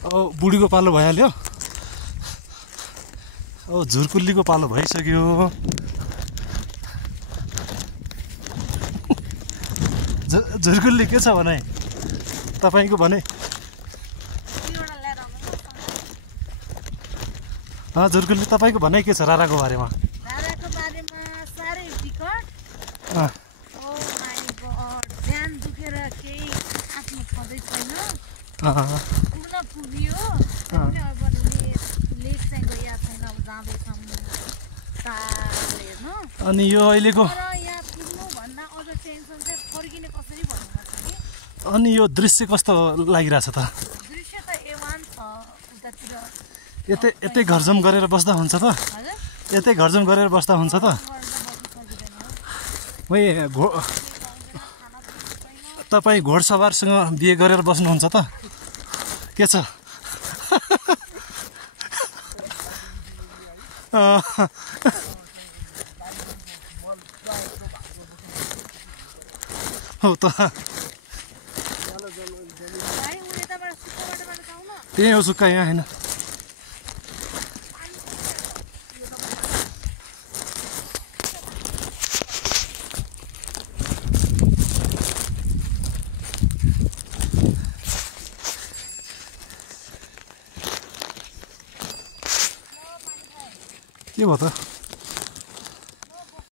बुढीको पालो भइहाल्यो। झुरकुल्लीको पालो भइसक्यो। झुरकुल्ली के छ भने तपाईको भने? झुरकुल्ली तपाईको भनाइ के छ राराको बारेमा? राराको बारेमा साह्रै विकट। ध्यान दुखेर केही आफ्नो छँदै छैन। पुग्न पुग्यो अब लेक चाहिँ गइया छैन। अब जाँदैछौँ टाढो हेर्न। अनि यो अहिलेको यहाँ पुग्नु भन्दा अझ टेन्सन चाहिँ फर्किने कसरी भन्नु छ कि। अनि यो दृश्य कस्तो लागिरहेछ त? दृश्य त एवान छ उतातिर। यतै घरजम गरेर बस्दा हुन्छ त? यतै घरजम गरेर बस्दा हुन्छ त? तपाईँ घोडसवारसँग बिहे गरेर बस्नुहुन्छ त? के छ? हो त त्यही हो सुक्खा यहाँ होइन। के भयो त?